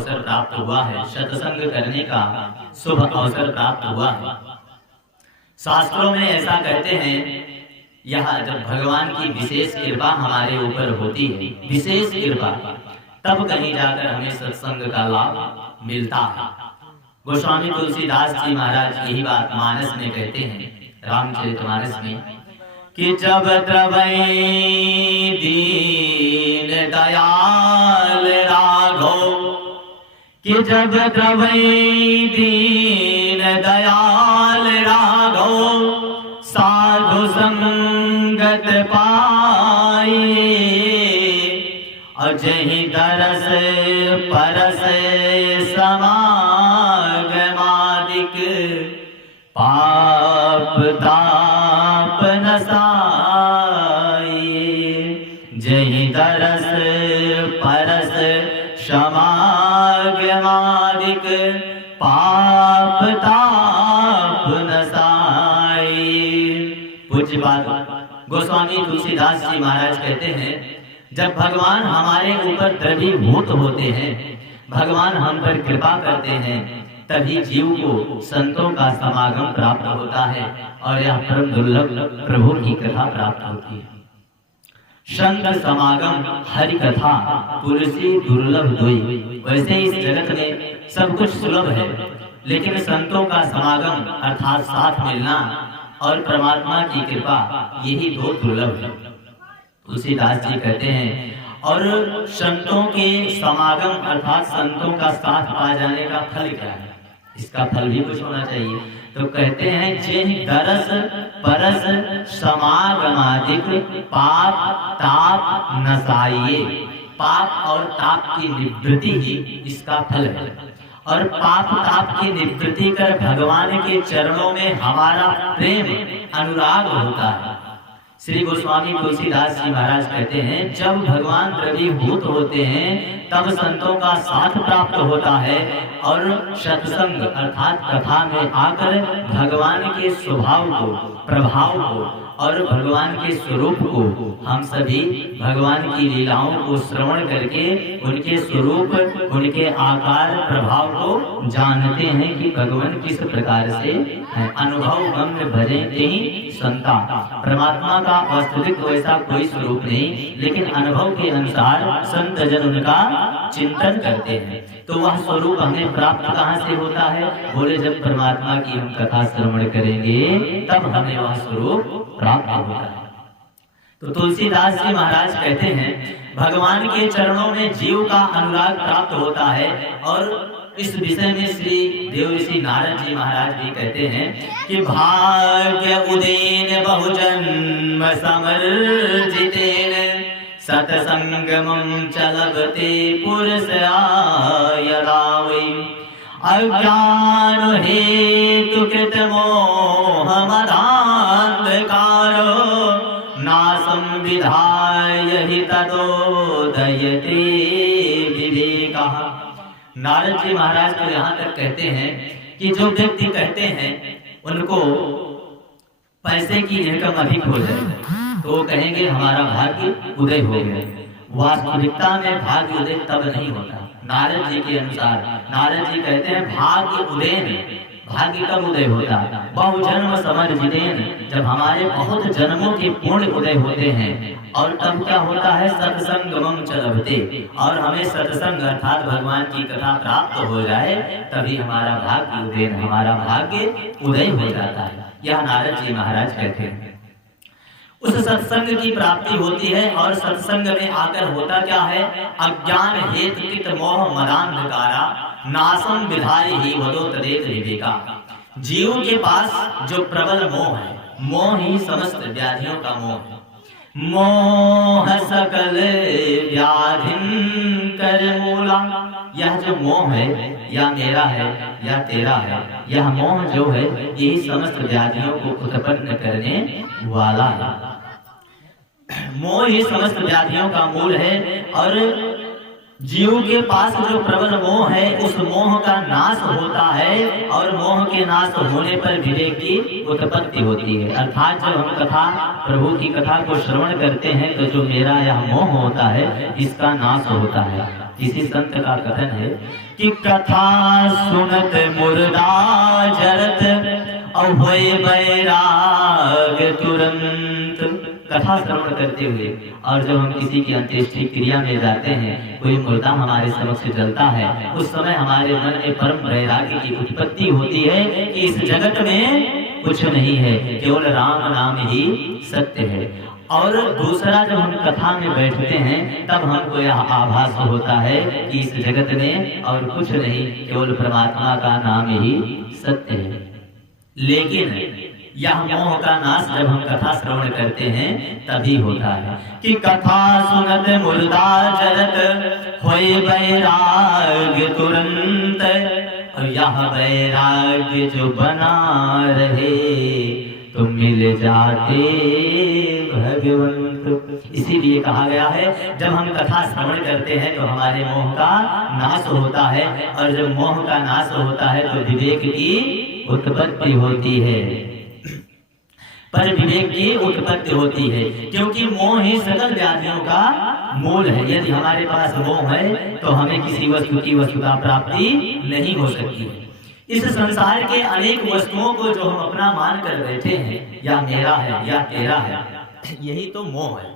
अवसर प्राप्त हुआ है, सत्संग करने का शुभ अवसर प्राप्त हुआ है। शास्त्रों में ऐसा कहते हैं, यह जब भगवान की विशेष कृपा हमारे ऊपर होती है, विशेष कृपा, तब कहीं जाकर हमें सत्संग का लाभ मिलता है। गोस्वामी तुलसीदास जी महाराज यही बात मानस में कहते हैं, रामचरितमानस में, कि जब द्रवै दीन दयाल राघव, कि जब द्रवै दीन दयाल राघव, साधु संगत पाए, अजहि दरस परस समागमादिक, पाप ताप नसाए। जहि दरस परस समागमादिक, पाप ताप नसाए। पूज्य बात गोस्वामी तुलसीदास जी महाराज कहते हैं, जब भगवान हमारे ऊपर द्रवीभूत होते हैं, भगवान हम पर कृपा करते हैं, तभी जीव को संतों का समागम प्राप्त होता है और यह परम दुर्लभ प्रभु की कथा प्राप्त होती है। संत समागम हरि कथा तुलसी दुर्लभ दुई। वैसे इस जगत में सब कुछ सुलभ है, लेकिन संतों का समागम अर्थात साथ मिलना और परमात्मा की कृपा, यही दो दुर्लभ है। तुलसीदास जी कहते हैं, और संतों के समागम अर्थात संतों का साथ पा जाने का फल क्या है, इसका फल भी कुछ होना चाहिए। तो कहते हैं, जे दरस परस समागमादिक, पाप ताप नसाइए। पाप और ताप की निवृत्ति ही इसका फल है, और पाप ताप की निवृत्ति कर भगवान के चरणों में हमारा प्रेम अनुराग होता है। श्री गोस्वामी तुलसीदास जी महाराज कहते हैं, जब भगवान द्रवीभूत होते हैं, तब संतों का साथ प्राप्त होता है, और सत्संग अर्थात कथा में आकर भगवान के स्वभाव को, प्रभाव को और भगवान के स्वरूप को हम सभी भगवान की लीलाओं को श्रवण करके उनके स्वरूप, उनके आकार, प्रभाव को जानते हैं कि भगवान किस प्रकार से है। अनुभव गम्य भरे ही संता। परमात्मा का वास्तविक वैसा कोई स्वरूप नहीं, लेकिन अनुभव के अनुसार संत जन उनका चिंतन करते हैं। तो वह स्वरूप हमें प्राप्त कहाँ से होता है? बोले, जब परमात्मा की हम कथा श्रवण करेंगे तब हमें वह स्वरूप प्राप्त होता है। तो तुलसीदास जी महाराज कहते हैं, भगवान के चरणों में जीव का अनुराग प्राप्त होता है। और इस विषय में श्री देवऋषि नारद जी महाराज भी कहते हैं कि भाग्य उदयन बहुजन्म समर्जितेन, सतसंगमं चलते पुरुषायदावै, अज्ञान हेतु कृत मोह मदान्धकारो, नासं विधाय हि ततोदयते विवेकः। नारद जी महाराज तो यहाँ तक कहते हैं कि जो व्यक्ति कहते हैं उनको पैसे की इनकम अधिक हो जाए तो वो कहेंगे हमारा भाग्य उदय हो गया। वास्तविकता में भाग्य उदय तब नहीं होता। नारद जी के अनुसार, नारद जी कहते हैं, भाग्य उदय में, भाग्य कब उदय होता? बहुजन्म समर्जितेन, जब हमारे बहुत जन्मों के पूर्ण उदय होते हैं। और तब क्या होता है? सत्संगमं च लभते, और हमें सत्संग अर्थात भगवान की कथा प्राप्त हो जाए, तभी हमारा भाग्य उदय, हमारा भाग्य उदय हो जाता है। यह नारद जी महाराज कहते हैं। उस सत्संग की प्राप्ति होती है, और सत्संग में आकर होता क्या है? अज्ञान हेतु कृत मोह मदान्धकारा, नासं विधाय ही वदो तदेव विवेका। जीव के पास जो प्रबल मोह है, मोह ही समस्त व्याधियों का मोह है। मोह सकल व्याधिन कर मूला, यह जो मोह है, या मेरा है या तेरा है, यह मोह जो है यही समस्त व्याधियों को उत्पन्न करने वाला है। मोह ही समस्त व्याधियों का मूल है, और जीव के पास जो प्रबल मोह है, उस मोह का नाश होता है, और मोह के नाश होने पर विवेक की उत्पत्ति होती है। अर्थात जब हम कथा, प्रभु की कथा को श्रवण करते हैं, तो जो मेरा यह मोह होता है, इसका नाश होता है। किसी संत का कथन है कि कथा सुनत मुर्दा जरत और होए बैराग तुरंत। कथा श्रवण करते हुए और जब हम किसी की अंत्येष्टि क्रिया में जाते हैं, कोई मुर्दा हमारे समक्ष जलता है, उस समय हमारे मन में परम वैराग्य की उत्पत्ति होती है कि इस जगत में कुछ नहीं है, केवल राम नाम ही सत्य है। और दूसरा, जब हम कथा में बैठते हैं तब हमको यह आभास होता है कि इस जगत में और कुछ नहीं, केवल परमात्मा का नाम ही सत्य है। लेकिन यह मोह का नाश जब हम कथा श्रवण करते हैं तभी होता है कि कथा सुनत मुर्दा जरत होए बैराग तुरंत। और यह वैराग्य जो बना रहे तो मिल जाते भगवंत। इसीलिए कहा गया है जब हम कथा श्रवण करते हैं तो हमारे मोह का नाश होता है, और जब मोह का नाश होता है तो विवेक की उत्पत्ति होती है। पर विवेक की उत्पत्ति होती है, क्योंकि मोह ही सकल व्याधियों का मूल है। यदि हमारे पास मोह है तो हमें किसी वस्तु की वस्तुता प्राप्ति नहीं हो सकती। इस संसार के अनेक वस्तुओं को जो हम अपना मान कर बैठे हैं, या मेरा है या तेरा है, यही तो मोह है।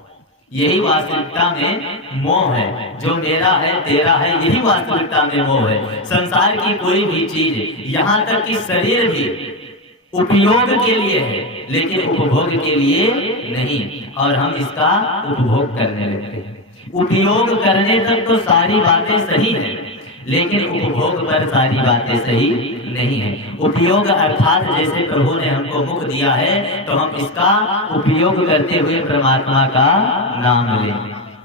यही वास्तविकता में मोह है। जो मेरा है तेरा है, यही वास्तविकता में मोह है। संसार की कोई भी चीज, यहाँ तक कि शरीर भी उपयोग के लिए है लेकिन उपभोग के लिए नहीं, और हम इसका उपभोग करने लगते हैं। उपयोग करने तक तो सारी बातें सही हैं, लेकिन उपभोग पर सारी बातें सही नहीं है। उपयोग अर्थात जैसे प्रभु ने हमको मुख दिया है तो हम इसका उपयोग करते हुए परमात्मा का नाम लें,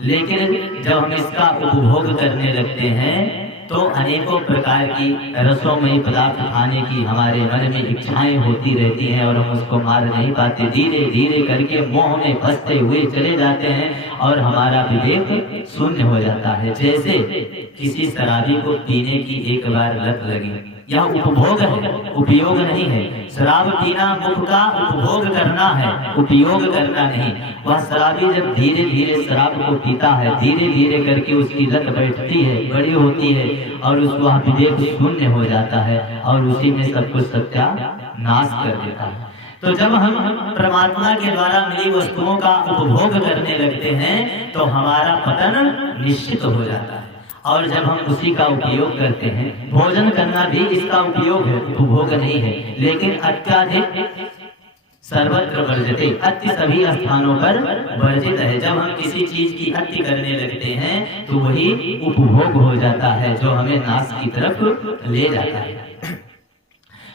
लेकिन जब हम इसका उपभोग करने लगते हैं तो अनेकों प्रकार की रसोमयी पदार्थ खाने की हमारे मन में इच्छाएं होती रहती हैं और हम उसको मार नहीं पाते। धीरे धीरे करके मोह में फंसते हुए चले जाते हैं और हमारा विवेक शून्य हो जाता है। जैसे किसी शराबी को पीने की एक बार लत लगी, यह उपभोग है, उपयोग नहीं है। शराब पीना मुख का उपभोग करना है, उपयोग करना नहीं। वह शराबी जब धीरे धीरे शराब को पीता है, धीरे धीरे करके उसकी लत बैठती है, बड़ी होती है, और उसका विवेक शून्य हो जाता है और उसी में सब कुछ सत्यानाश कर देता है। तो जब हम परमात्मा के द्वारा मिली वस्तुओं का उपभोग करने लगते हैं तो हमारा पतन निश्चित हो जाता है। और जब हम उसी का उपयोग करते हैं, भोजन करना भी इसका उपयोग है, उपभोग नहीं है। लेकिन अत्याधिक सर्वत्र वर्जिते, अति सभी स्थानों पर वर्जित है। जब हम किसी चीज की अति करने लगते हैं तो वही उपभोग हो जाता है, जो हमें नाश की तरफ ले जाता है।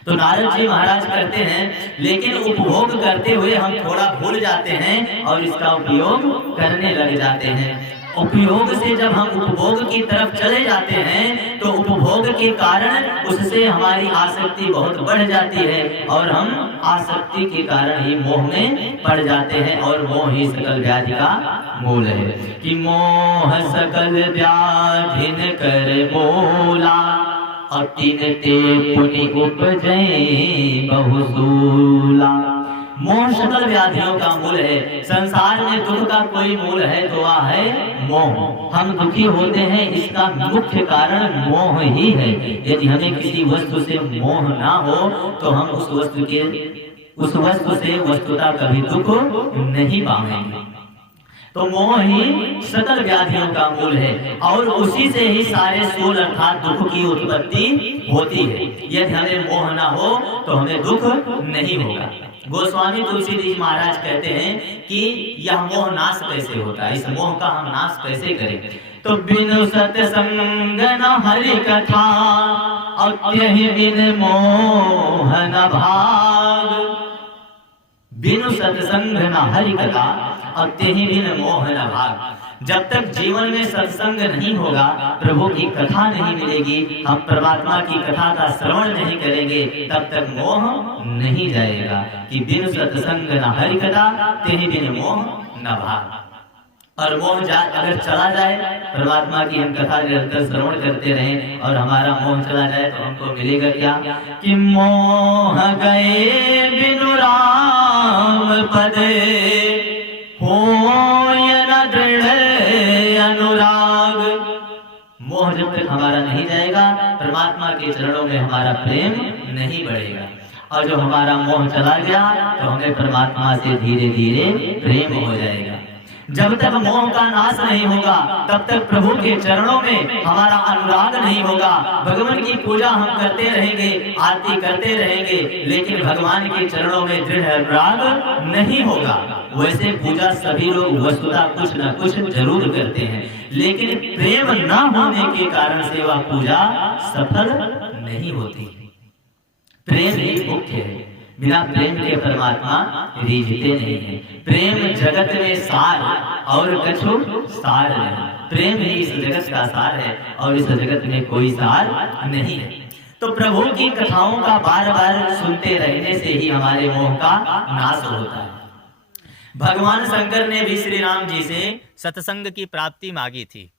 तो नारद जी महाराज करते हैं, लेकिन उपभोग करते हुए हम थोड़ा भूल जाते हैं और इसका उपयोग करने लग जाते हैं। उपयोग से जब हम उपभोग की तरफ चले जाते हैं तो उपभोग के कारण उससे हमारी आसक्ति बहुत बढ़ जाती है और हम आसक्ति के कारण ही मोह में पड़ जाते हैं, और मोह ही सकल व्याधि का मूल है। कि मोह सकल व्याधिन कर मूला, और तीन ते पुनि उपजै बहुसूला। मोह सकल व्याधियों का मूल है। संसार में दुख का कोई मूल है तो वह है मोह। हम दुखी होते हैं, इसका मुख्य कारण मोह ही है। यदि हमें किसी वस्तु से मोह ना हो तो हम उस वस्तु से वस्तुतः कभी दुख नहीं पाएंगे। तो मोह ही सकल व्याधियों का मूल है, और उसी से ही सारे सूल अर्थात दुख की उत्पत्ति होती है। यदि हमें मोह ना हो तो हमें दुख नहीं होगा। गोस्वामी तुलसीदास महाराज कहते हैं कि यह मोह नाश कैसे होता है, इस मोह का हम नाश कैसे करें। तो बिनु सत्संग न हरि कथा, अत्यहि बिन मोह न भाग। बिनु सत्संग न हरि कथा, अत्यहि बिन मोह न भाग। जब तक जीवन में सत्संग नहीं होगा, प्रभु की कथा नहीं मिलेगी, हम परमात्मा की कथा का श्रवण नहीं करेंगे, तब तक मोह नहीं जाएगा। कि बिनु सत्संग न हरि कथा, तेहि बिन मोह न भाग। और मोह अगर चला जाए, परमात्मा की हम कथा निरंतर श्रवण करते रहें और हमारा मोह चला जाए तो हमको मिलेगा क्या? कि मोह गए बिनु राम पदे, होय न दृढ़ अनुराग। मोह रहेगा, परमात्मा के चरणों में हमारा प्रेम नहीं बढ़ेगा। और जो हमारा मोह चला गया तो हमें परमात्मा से धीरे धीरे प्रेम हो जाएगा। जब तक मोह का नाश नहीं होगा तब तक प्रभु के चरणों में हमारा अनुराग नहीं होगा। भगवान की पूजा हम करते रहेंगे, आरती करते रहेंगे, लेकिन भगवान के चरणों में दृढ़ अनुराग नहीं होगा। वैसे पूजा सभी लोग वस्तुतः कुछ न कुछ जरूर करते हैं, लेकिन प्रेम न होने के कारण से वह पूजा सफल नहीं होती। प्रेम ही मुख्य है, बिना प्रेम के परमात्मा रीझते नहीं है। प्रेम जगत में सार और कछु सार नहीं। प्रेम ही इस जगत का सार है और इस जगत में कोई सार नहीं है। तो प्रभु की कथाओं का बार बार सुनते रहने से ही हमारे मोह का नाश होता है। भगवान शंकर ने भी श्री राम जी से सत्संग की प्राप्ति मांगी थी।